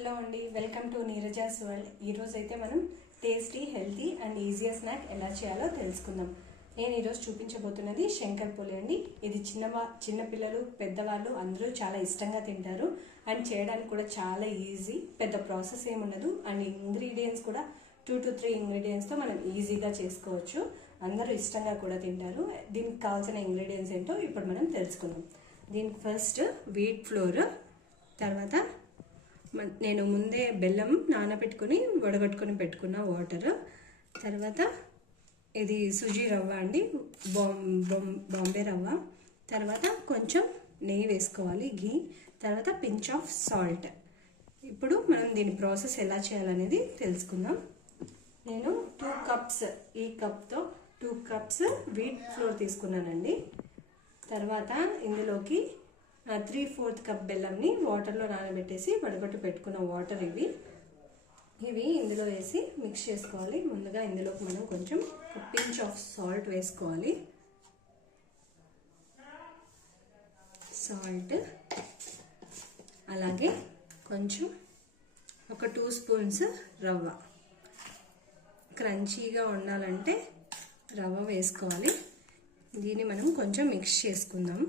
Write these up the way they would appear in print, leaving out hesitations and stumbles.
Hello అండి, welcome to Neeraja's world. ఈరోజు అయితే మనం tasty, healthy and easier snack ఎలా చేయాలో తెలుసుకుందాం. నేను ఈరోజు చూపించబోతున్నది శంకర్పోలి అండి. ఇది చిన్నపిల్లలు, పెద్దవాళ్ళు అందరూ చాలా ఇష్టంగా తింటారు అండ్ చేయడానికి కూడా చాలా ఈజీ. పెద్ద ప్రాసెస్ ఏముండదు అండ్ ఇంగ్రీడియంట్స్ కూడా 2 to 3 ఇంగ్రీడియంట్స్తో మనం ఈజీగా చేసుకోవచ్చు. అందరూ ఇష్టంగా కూడా తింటారు. దీనికి కావాల్సిన ఇంగ్రీడియంట్స్ ఏంటో ఇప్పుడు మనం తెలుసుకుందాం. దీనికి ఫస్ట్ వీట్ ఫ్లోర్, తర్వాత నేను ముందే బెల్లం నానబెట్టుకుని వడగట్టుకుని పెట్టుకున్న వాటర్, తర్వాత ఇది సుజీ రవ్వ అండి, బాంబే రవ్వ, తర్వాత కొంచెం నెయ్యి వేసుకోవాలి, ఘీ, తర్వాత పించ్ ఆఫ్ సాల్ట్. ఇప్పుడు మనం దీని ప్రాసెస్ ఎలా చేయాలనేది తెలుసుకుందాం. నేను 2 కప్స్, ఈ కప్తో 2 కప్స్ వీట్ ఫ్లోర్ తీసుకున్నానండి. తర్వాత ఇందులోకి 3/4 కప్ బెల్లంని వాటర్లో నానబెట్టేసి వడగట్టు పెట్టుకున్న వాటర్ ఇవి ఇందులో వేసి మిక్స్ చేసుకోవాలి. ముందుగా ఇందులోకి మనం కొంచెం పించ్ ఆఫ్ సాల్ట్ వేసుకోవాలి. సాల్ట్, అలాగే కొంచెం ఒక 2 స్పూన్స్ రవ్వ. క్రంచీగా ఉండాలంటే రవ్వ వేసుకోవాలి. దీన్ని మనం కొంచెం మిక్స్ చేసుకుందాం.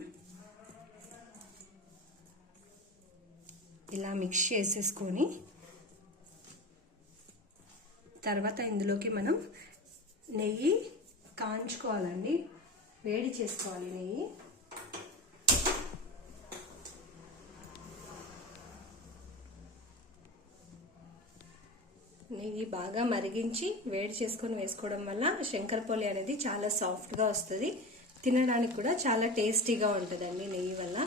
ఇలా మిక్స్ చేసేసుకొని తర్వాత ఇందులోకి మనం నెయ్యి కాంచుకోవాలండి, వేడి చేసుకోవాలి. నెయ్యి బాగా మరిగించి వేడి చేసుకొని వేసుకోవడం వల్ల శంకర్పోలి అనేది చాలా సాఫ్ట్గా వస్తుంది. తినడానికి కూడా చాలా టేస్టీగా ఉంటుందండి నెయ్యి వల్ల.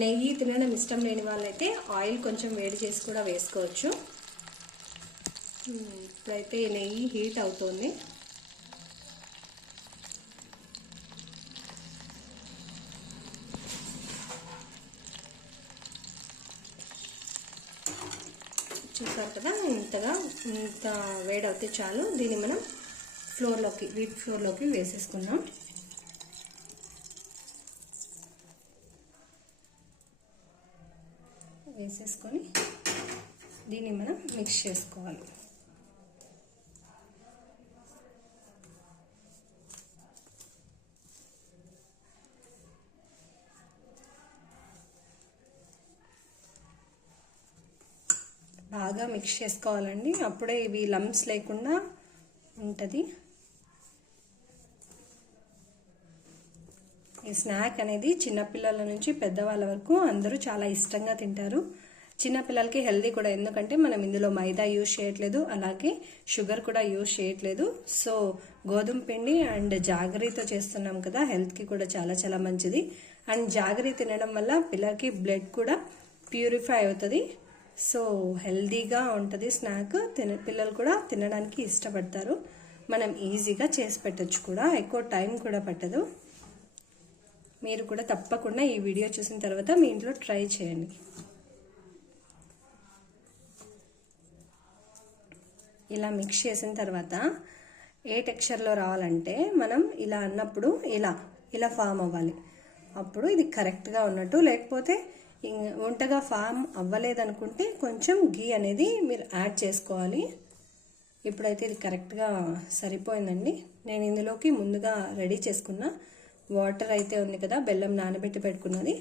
నెయ్యి తినడం ఇష్టం లేని వాళ్ళైతే ఆయిల్ కొంచెం వేడి చేసి కూడా వేసుకోవచ్చు. ఇప్పుడైతే నెయ్యి హీట్ అవుతుంది. చూసారు కదా, ఇంత వేడి అవుతే చాలు. దీన్ని మనం వీట్ ఫ్లోర్లోకి వేసేసుకుందాం. వేసేసుకొని దీన్ని మనం మిక్స్ చేసుకోవాలి. బాగా మిక్స్ చేసుకోవాలండి, అప్పుడే ఇవి లంప్స్ లేకుండా ఉంటుంది. ఈ స్నాక్ అనేది చిన్నపిల్లల నుంచి పెద్దవాళ్ళ వరకు అందరూ చాలా ఇష్టంగా తింటారు. చిన్నపిల్లలకి హెల్దీ కూడా, ఎందుకంటే మనం ఇందులో మైదా యూజ్ చేయట్లేదు, అలాగే షుగర్ కూడా యూజ్ చేయట్లేదు. సో గోధుమ పిండి అండ్ జాగరీతో చేస్తున్నాం కదా, హెల్త్కి కూడా చాలా చాలా మంచిది. అండ్ జాగరీ తినడం వల్ల పిల్లలకి బ్లడ్ కూడా ప్యూరిఫై అవుతుంది. సో హెల్దీగా ఉంటుంది స్నాక్. పిల్లలు కూడా తినడానికి ఇష్టపడతారు. మనం ఈజీగా చేసి పెట్టచ్చు కూడా, ఎక్కువ టైం కూడా పట్టదు. మీరు కూడా తప్పకుండా ఈ వీడియో చూసిన తర్వాత మీ ఇంట్లో ట్రై చేయండి. ఇలా మిక్స్ చేసిన తర్వాత ఏ టెక్స్చర్లో రావాలంటే మనం ఇలా అన్నప్పుడు ఇలా ఫామ్ అవ్వాలి. అప్పుడు ఇది కరెక్ట్గా ఉన్నట్టు. లేకపోతే వంటగా ఫామ్ అవ్వలేదనుకుంటే కొంచెం ఘీ అనేది మీరు యాడ్ చేసుకోవాలి. ఇప్పుడైతే ఇది కరెక్ట్గా సరిపోయిందండి. నేను ఇందులోకి ముందుగా రెడీ చేసుకున్న వాటర్ అయితే ఉంది కదా, బెల్లం నానబెట్టి పెట్టుకున్నది,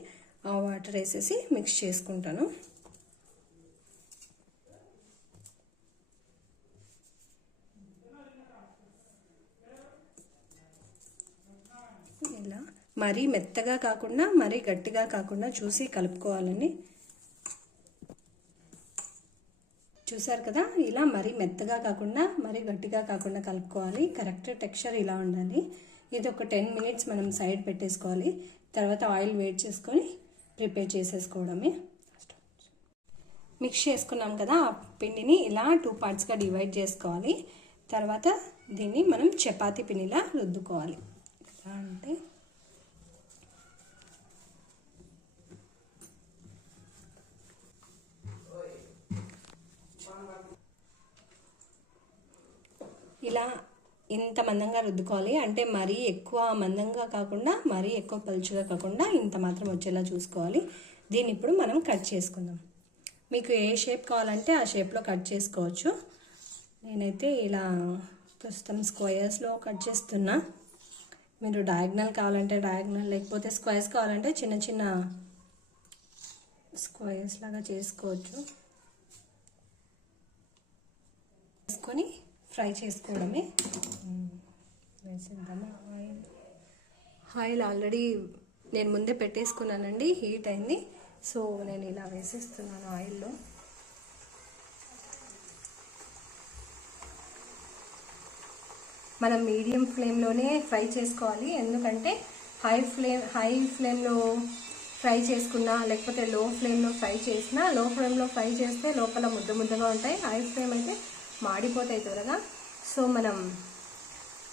ఆ వాటర్ వేసేసి మిక్స్ చేసుకుంటాను. ఇలా మరీ మెత్తగా కాకుండా మరీ గట్టిగా కాకుండా చూసి కలుపుకోవాలండి. చూసారు కదా, ఇలా మరీ మెత్తగా కాకుండా మరీ గట్టిగా కాకుండా కలుపుకోవాలి. కరెక్ట్ టెక్స్చర్ ఇలా ఉండాలి. ఇది ఒక 10 మినిట్స్ మనం సైడ్ పెట్టేసుకోవాలి. తర్వాత ఆయిల్ వేడి చేసుకొని ప్రిపేర్ చేసేసుకోవడమే. మిక్స్ చేసుకున్నాం కదా, ఆ పిండిని ఇలా 2 పార్ట్స్గా డివైడ్ చేసుకోవాలి. తర్వాత దీన్ని మనం చపాతీ పిండిలా రుద్దుకోవాలి. ఎలా అంటే ఇలా ఇంత మందంగా రుద్దుకోవాలి. అంటే మరీ ఎక్కువ మందంగా కాకుండా మరీ ఎక్కువ పలుచగా కాకుండా ఇంత మాత్రం వచ్చేలా చూసుకోవాలి. దీన్ని ఇప్పుడు మనం కట్ చేసుకుందాం. మీకు ఏ షేప్ కావాలంటే ఆ షేప్లో కట్ చేసుకోవచ్చు. నేనైతే ఇలా ప్రస్తుతం స్క్వేర్స్లో కట్ చేస్తున్నా. మీరు డయాగ్నల్ కావాలంటే డయాగ్నల్, లేకపోతే స్క్వేర్స్ కావాలంటే చిన్న చిన్న స్క్వేర్స్ లాగా చేసుకోవచ్చు. చేసుకొని ఫ్రై చేసుకోవడమే. వేసేద్దామా ఆయిల్? ఆయిల్ ఆల్రెడీ నేను ముందే పెట్టేసుకున్నానండి, హీట్ అయింది. సో నేను ఇలా వేసేస్తున్నాను ఆయిల్లో. మనం మీడియం ఫ్లేమ్లోనే ఫ్రై చేసుకోవాలి. ఎందుకంటే హై ఫ్లేమ్లో ఫ్రై చేసుకున్నా, లేకపోతే లో ఫ్లేమ్లో ఫ్రై చేసినా, లో ఫ్లేమ్లో ఫ్రై చేస్తే లోపల ముద్దగా ఉంటాయి. హై ఫ్లేమ్ అయితే మాడిపోతాయి త్వరగా. సో మనం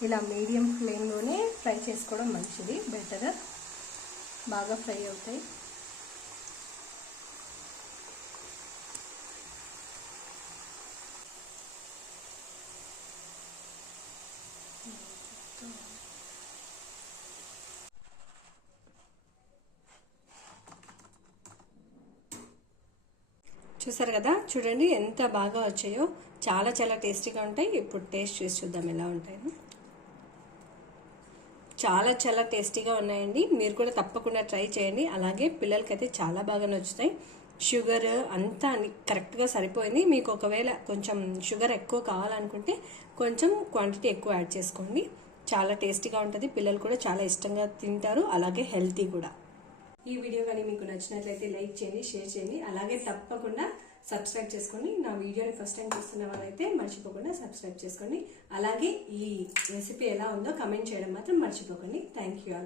ఇలా మీడియం ఫ్లేమ్లోనే ఫ్రై చేసుకోవడం మంచిది, బెటర్, బాగా ఫ్రై అవుతాయి. చూసారు కదా, చూడండి ఎంత బాగా వచ్చాయో. చాలా చాలా టేస్టీగా ఉంటాయి. ఇప్పుడు టేస్ట్ చేసి చూద్దాం ఎలా ఉంటాయో. చాలా చాలా టేస్టీగా ఉన్నాయండి. మీరు కూడా తప్పకుండా ట్రై చేయండి. అలాగే పిల్లలకైతే చాలా బాగా నచ్చుతాయి. షుగర్ అంతా కరెక్ట్గా సరిపోయింది. మీకు ఒకవేళ కొంచెం షుగర్ ఎక్కువ కావాలనుకుంటే కొంచెం క్వాంటిటీ ఎక్కువ యాడ్ చేసుకోండి. చాలా టేస్టీగా ఉంటుంది. పిల్లలు కూడా చాలా ఇష్టంగా తింటారు. అలాగే హెల్తీ కూడా. ఈ వీడియో కానీ మీకు నచ్చినట్లయితే లైక్ చేయండి, షేర్ చేయండి. అలాగే తప్పకుండా సబ్స్క్రైబ్ చేసుకోండి. నా వీడియోని ఫస్ట్ టైం చూస్తున్న వాళ్ళైతే మర్చిపోకుండా సబ్స్క్రైబ్ చేసుకోండి. అలాగే ఈ రెసిపీ ఎలా ఉందో కమెంట్ చేయడం మాత్రం మర్చిపోకండి. Thank you all.